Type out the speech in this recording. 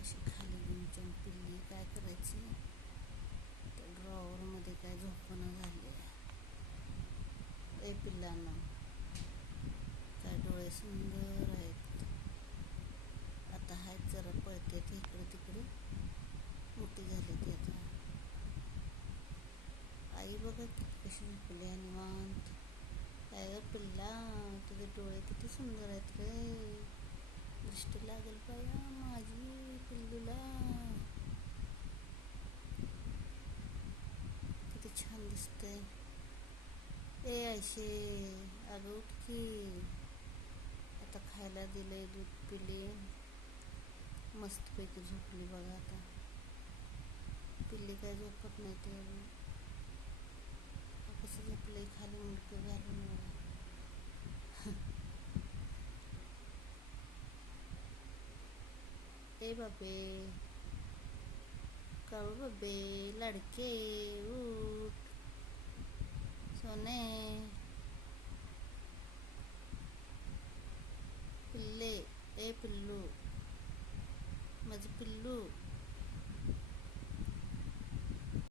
अशी खाली गुंचन पिल्ली काय करायची, त्या ड्रॉवरमध्ये काय झोपणं झाले. ए पिल्लांना, काय डोळे सुंदर आहेत. आता आहेत जरा पळते इकडे तिकडे, मोठी झाली ती आता. आई बघा कशी झोपली आहे निवांत. काय ग पिल्ला, तुझे डोळे किती सुंदर आहेत रे. दृष्टी लागेल पाया माझी पिल्लूला. किती छान दिसतंय. ए आयशे, अगं उठ की. आता खायला दिलंय, दूध पिली, मस्तपैकी झोपली बघा आता. पिल्ली काय झोपत नाही ते कसं झोपलंय खाली मुंडकं घालून. ए बाबे, काळू बाबे, लाडके, उठ. सोने, पिल्ले, ए पिल्लू, माझं पिल्लू.